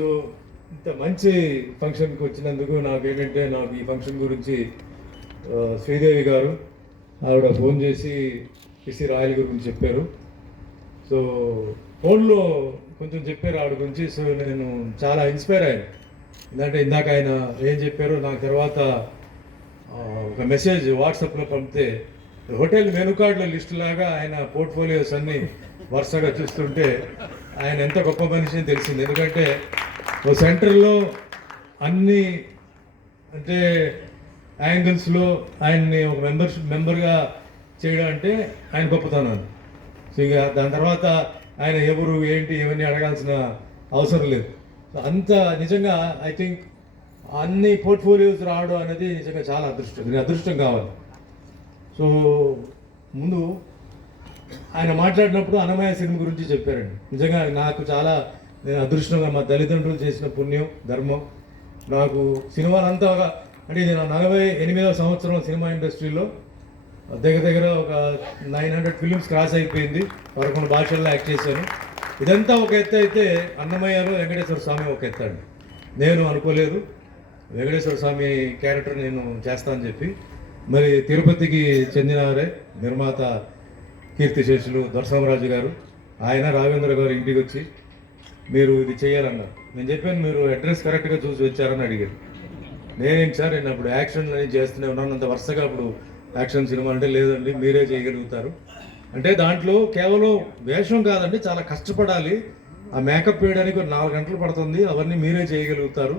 So ఇంత మంచి ఫంక్షన్కి వచ్చినందుకు నాకేంటంటే నాకు ఈ ఫంక్షన్ గురించి శ్రీదేవి గారు ఆవిడ ఫోన్ చేసి పిసి రాయల్ గురించి చెప్పారు. సో ఫోన్లో కొంచెం చెప్పారు ఆవిడ గురించి. సో నేను చాలా ఇన్స్పైర్ అయ్యాను. ఎందుకంటే ఇందాక ఆయన ఏం చెప్పారో నాకు తర్వాత ఒక మెసేజ్ వాట్సాప్లో పంపితే హోటల్ మెనూ కార్డుల లిస్ట్ లాగా ఆయన పోర్ట్ఫోలియోస్ అన్నీ వరుసగా చూస్తుంటే ఆయన ఎంత గొప్ప మనిషి అని తెలిసింది. ఎందుకంటే ఓ సెంటర్లో అన్ని అంటే యాంగిల్స్లో ఆయన్ని ఒక మెంబర్గా చేయడం అంటే ఆయన గొప్పతనం. సో ఇక దాని తర్వాత ఆయన ఎవరు ఏంటి ఇవన్నీ అడగాల్సిన అవసరం లేదు. సో అంత నిజంగా ఐ థింక్ అన్ని పోర్ట్ఫోలియోస్ రావడం అనేది నిజంగా చాలా అదృష్టం కావాలి. సో ముందు ఆయన మాట్లాడినప్పుడు అన్నమయ్య సినిమా గురించి చెప్పారండి. నిజంగా నాకు చాలా నేను అదృష్టంగా మా తల్లిదండ్రులు చేసిన పుణ్యం ధర్మం. నాకు సినిమాలంతా అంటే నేను 48వ సంవత్సరం సినిమా ఇండస్ట్రీలో దగ్గర ఒక 900 ఫిలిమ్స్ క్రాస్ అయిపోయింది. 11 భాషల్లో యాక్ట్ చేశాను. ఇదంతా ఒక ఎత్తు అయితే అన్నమయ్యలో వెంకటేశ్వర స్వామి ఒక ఎత్తండి. నేను అనుకోలేదు వెంకటేశ్వర స్వామి క్యారెక్టర్ నేను చేస్తానని చెప్పి. మరి తిరుపతికి చెందినవారే నిర్మాత కీర్తిశేషులు దొరసామరాజు గారు, ఆయన రాఘవేంద్ర గారు ఇంటికి వచ్చి మీరు ఇది చేయాలన్నారు. నేను చెప్పాను మీరు అడ్రస్ కరెక్ట్గా చూసి వచ్చారని అడిగారు. నేనేంటి సార్ నేను అప్పుడు యాక్షన్ అనేది చేస్తూనే ఉన్నాను, అంత వరుసగా అప్పుడు యాక్షన్ సినిమా అంటే లేదండి మీరే చేయగలుగుతారు అంటే దాంట్లో కేవలం వేషం కాదండి, చాలా కష్టపడాలి. ఆ మేకప్ వేయడానికి 4 గంటలు పడుతుంది, అవన్నీ మీరే చేయగలుగుతారు.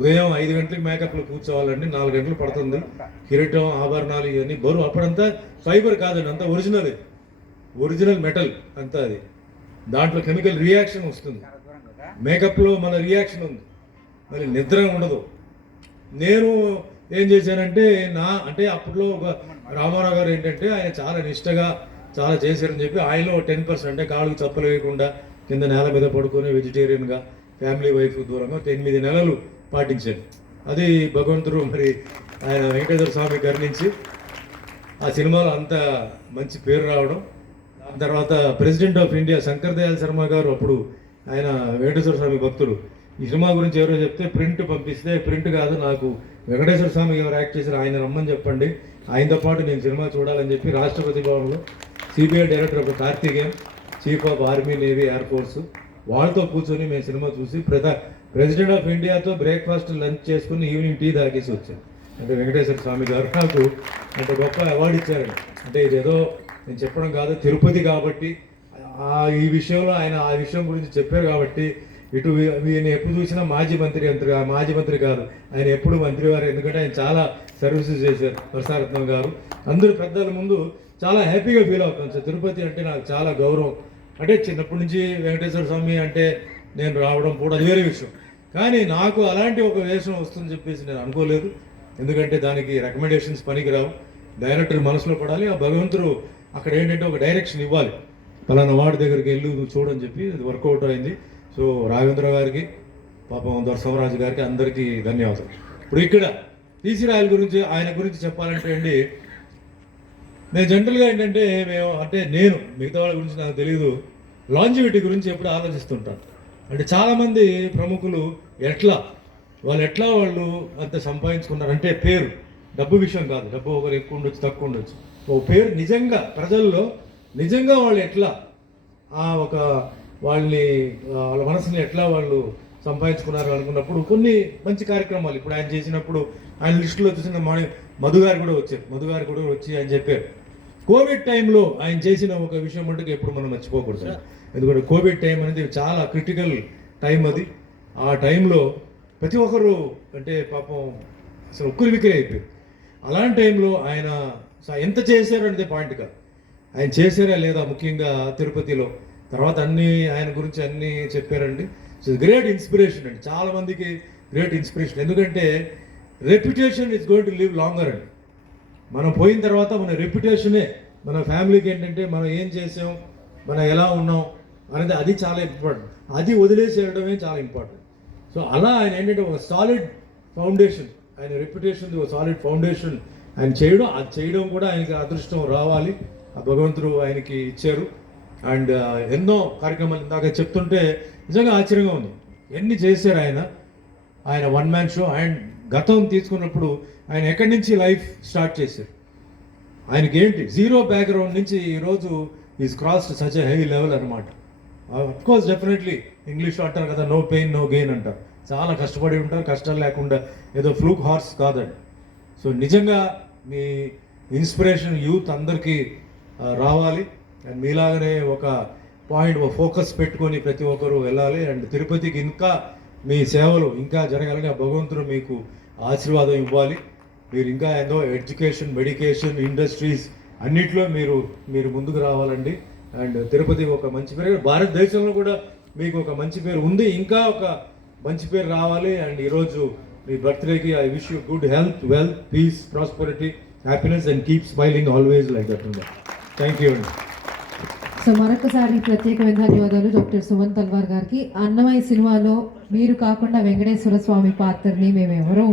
ఉదయం 5 గంటలకు మేకప్లో కూర్చోవాలండి, 4 గంటలు పడుతుంది. కిరీటం ఆభరణాలు ఇవన్నీ బరువు. అప్పుడంతా ఫైబర్ కాదండి, అంతా ఒరిజినల్ మెటల్ అంతా. అది దాంట్లో కెమికల్ రియాక్షన్ వస్తుంది. మేకప్లో మన రియాక్షన్ ఉంది, మరి నిద్ర ఉండదు. నేను ఏం చేశానంటే అంటే అప్పట్లో ఒక రామారావు గారు ఏంటంటే ఆయన చాలా నిష్టగా చాలా చేశారని చెప్పి ఆయనలో 10% అంటే కాళ్ళకు చప్పలు వేయకుండా కింద నేల మీద పడుకొని వెజిటేరియన్గా ఫ్యామిలీ వైఫ్ దూరంగా 8 నెలలు పాటించాను. అది భగవంతుడు మరి ఆయన వెంకటేశ్వర స్వామి కరుణించి ఆ సినిమాలో అంత మంచి పేరు రావడం. దాని తర్వాత president of India Shankar Dayal Sharma గారు అప్పుడు ఆయన వెంకటేశ్వర స్వామి భక్తుడు. ఈ సినిమా గురించి ఎవరో చెప్తే ప్రింట్ పంపిస్తే ప్రింట్ కాదు నాకు వెంకటేశ్వర స్వామి ఎవరు యాక్ట్ చేశారు ఆయన రమ్మని చెప్పండి, ఆయనతో పాటు నేను సినిమా చూడాలని చెప్పి రాష్ట్రపతి భవన్లో సిబిఐ డైరెక్టర్ ఒక Karthikeyan, chief of army navy air force వాళ్ళతో కూర్చొని మేము సినిమా చూసి ప్రెసిడెంట్ ఆఫ్ ఇండియాతో బ్రేక్ఫాస్ట్ లంచ్ చేసుకుని ఈవినింగ్ టీ తాగేసి వచ్చాను. అంటే వెంకటేశ్వర స్వామి గారు నాకు అంత గొప్ప అవార్డు ఇచ్చారండి. అంటే ఇదేదో నేను చెప్పడం కాదు, తిరుపతి కాబట్టి ఈ విషయంలో ఆయన ఆ విషయం గురించి చెప్పారు కాబట్టి ఇటు ఈయన ఎప్పుడు చూసినా మాజీ మంత్రి కాదు, ఆయన ఎప్పుడు మంత్రివారు. ఎందుకంటే ఆయన చాలా సర్వీసెస్ చేశారు. ప్రసారత్నం గారు అందరూ పెద్దల ముందు చాలా హ్యాపీగా ఫీల్ అవుతాను సార్. తిరుపతి అంటే నాకు చాలా గౌరవం. అంటే చిన్నప్పటి నుంచి వెంకటేశ్వర స్వామి అంటే నేను రావడం కూడా అది వేరే విషయం. కానీ నాకు అలాంటి ఒక వేషం వస్తుందని చెప్పేసి నేను అనుకోలేదు. ఎందుకంటే దానికి రికమెండేషన్స్ పనికిరావు, డైరెక్టర్ మనసులో పడాలి. ఆ భగవంతుడు అక్కడ ఏంటంటే ఒక డైరెక్షన్ ఇవ్వాలి, పలానా వాడి దగ్గరికి వెళ్ళి నువ్వు చూడని చెప్పి అది వర్కౌట్ అయింది. సో రాఘవేంద్ర గారికి పాపం దొరసామరాజు గారికి అందరికీ ధన్యవాదాలు. ఇప్పుడు ఇక్కడ పిసి రాయల్ గురించి ఆయన గురించి చెప్పాలంటే అండి, నేను జనరల్గా ఏంటంటే నేను మిగతా వాళ్ళ గురించి నాకు తెలియదు, లాంజివిటీ గురించి ఎప్పుడు ఆలోచిస్తుంటాను. అంటే చాలామంది ప్రముఖులు వాళ్ళు అంత సంపాదించుకున్నారు అంటే పేరు, డబ్బు విషయం కాదు, డబ్బు ఒకరు ఎక్కువ ఉండొచ్చు తక్కువ ఉండొచ్చు, ఓ పేరు నిజంగా ప్రజల్లో నిజంగా వాళ్ళు ఎట్లా వాళ్ళ మనసుని ఎట్లా వాళ్ళు సంపాదించుకున్నారు అనుకున్నప్పుడు కొన్ని మంచి కార్యక్రమాలు ఇప్పుడు ఆయన చేసినప్పుడు ఆయన లిస్టులో చూసిన మధు గారు కూడా వచ్చి ఆయన చెప్పారు. కోవిడ్ టైంలో ఆయన చేసిన ఒక విషయం మటుకు ఎప్పుడు మనం మర్చిపోకూడదు. ఎందుకంటే కోవిడ్ టైం అనేది చాలా క్రిటికల్ టైం అది. ఆ టైంలో ప్రతి ఒక్కరు అంటే పాపం అసలు ఉక్కిరిబిక్కిరి అయిపోయారు. అలాంటి టైంలో ఆయన ఎంత చేశారు అనేది పాయింట్ కాదు, ఆయన చేశారా లేదా ముఖ్యంగా తిరుపతిలో. తర్వాత ఆయన గురించి అన్నీ చెప్పారండి. సో గ్రేట్ ఇన్స్పిరేషన్ అండి, చాలామందికి గ్రేట్ ఇన్స్పిరేషన్. ఎందుకంటే reputation is going to live longer అండి. మనం పోయిన తర్వాత మన రెప్యుటేషనే మన ఫ్యామిలీకి ఏంటంటే మనం ఏం చేసాం, మనం ఎలా ఉన్నాం అనేది అది చాలా ఇంపార్టెంట్. అది వదిలేసేయడమే చాలా ఇంపార్టెంట్. సో అలా ఆయన ఏంటంటే ఒక సాలిడ్ ఫౌండేషన్, ఆయన రెప్యుటేషన్ ఒక సాలిడ్ ఫౌండేషన్ ఆయన చేయడం కూడా ఆయనకి అదృష్టం రావాలి, ఆ భగవంతుడు ఆయనకి ఇచ్చారు. అండ్ ఎన్నో కార్యక్రమాలు ఇందాక చెప్తుంటే నిజంగా ఆశ్చర్యంగా ఉంది. ఎన్ని చేశారు ఆయన వన్ మ్యాన్ షో. అండ్ గతం తీసుకున్నప్పుడు ఆయన ఎక్కడి నుంచి లైఫ్ స్టార్ట్ చేశారు, ఆయనకి ఏంటి జీరో బ్యాక్గ్రౌండ్ నుంచి ఈరోజు is crossed such a heavy level అనమాట. అఫ్కోర్స్ డెఫినెట్లీ ఇంగ్లీష్లో అంటారు కదా, నో పెయిన్ నో గెయిన్ అంటారు. చాలా కష్టపడి ఉంటారు, కష్టాలు లేకుండా ఏదో ఫ్లూక్ హార్స్ కాదండి. సో నిజంగా మీ ఇన్స్పిరేషన్ యూత్ అందరికీ రావాలి. అండ్ మీలాగనే ఒక పాయింట్ ఫోకస్ పెట్టుకొని ప్రతి ఒక్కరు వెళ్ళాలి. అండ్ తిరుపతికి ఇంకా మీ సేవలు ఇంకా జరగాలని ఆ భగవంతుడు మీకు ఆశీర్వాదం ఇవ్వాలి. మీరు ఇంకా ఏదో ఎడ్యుకేషన్, మెడికేషన్, ఇండస్ట్రీస్ అన్నిట్లో మీరు ముందుకు రావాలండి. అండ్ తిరుపతి ఒక మంచి పేరు, భారతదేశంలో కూడా మీకు ఒక మంచి పేరు ఉంది, ఇంకా ఒక మంచి పేరు రావాలి. అండ్ ఈరోజు మీ బర్త్డేకి I wish you good health, wealth, peace, prosperity, happiness and keep smiling always like that. Thank you అండి. సో మరొకసారి ప్రత్యేకమైన ధన్యవాదాలు డాక్టర్ సుమన్ తల్వార్ గారికి. అన్నమయ్య సినిమాలో మీరు కాకుండా వెంకటేశ్వర స్వామి పాత్రని మేము ఎవరో